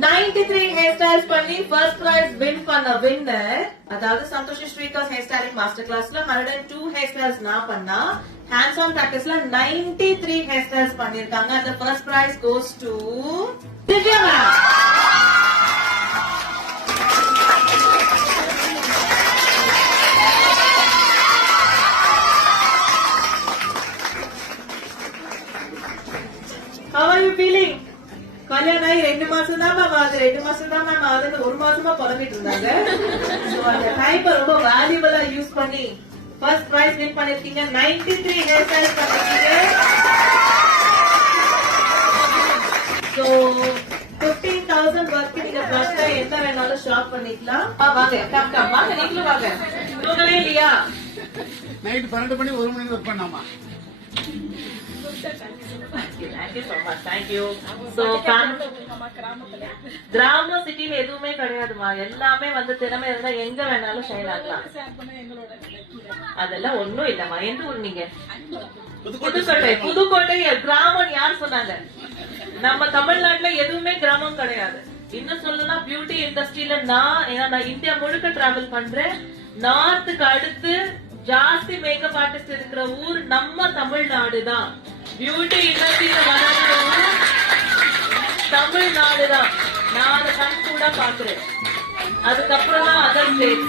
93 hair styles பண்ணி first prize win பண்ண winner அதாவது Santhosh ஸ்ரீகாஸ் hair styling master classல 102 hair styles நான் பண்ணா hands on practiceல 93 hair styles பண்ணிருக்காங்க. அந்த first prize goes to Divya ma'am. How are you feeling? கல்யாணம் ஆகி 2 மாசம் தான் மேம் ஆகுது. 2 மாசம் தான் மேம் ஆகுது. 1 மாசமா புலம்பிட்டு இருந்தாங்க. சோ அந்த டைம் ரொம்ப வேல்யூபிளா யூஸ் பண்ணி ஃபர்ஸ்ட் பிரைஸ் வின் பண்ணிருக்கீங்க. 93 ஹேர் ஸ்டைல்ஸ் பண்ணிருக்கீங்க. சோ 15,000 வர்க்கு நீங்க ஃபர்ஸ்ட் எந்த வேணாலும் ஷாப் பண்ணிக்கலாம். வாங்க கம் வாங்க நீங்களும் வாங்க. தூங்கவே இல்லையா? நைட் 12 மணி 1 மணி ஒர்க் பண்ணாமா? Thank you so much. Thank you. So, கிராம சிட்டில எதுவுமே கிடையாதுமா. எல்லாமே வந்து திறமை இருந்தா எங்க வேணாலும் ஷைன் ஆகலாம். அதெல்லாம் ஒண்ணும் இல்லம்மா. எந்த ஊர் நீங்க? புதுக்கோட்டை. புதுக்கோட்டை கிராமம் யார் சொன்னாங்க? நம்ம தமிழ்நாட்டுல எதுவுமே கிராமம் கிடையாது. இன்னும் சொல்லணும்னா பியூட்டி இண்டஸ்ட்ரியில நான் இந்தியா முழுக்க டிராவல் பண்றேன். நார்த்துக்கு அடுத்து ஜாஸ்தி மேக்கப் ஆர்டிஸ்ட் இருக்கிற ஊர் நம்ம தமிழ்நாடு தான். பியூட்டி இண்டஸ்ட்ரியில வளர்ற ஊர் தமிழ்நாடு தான். நான் அதை கண் கூட பாக்குறேன். அதுக்கப்புறம் தான் அதர் ஸ்டேட்.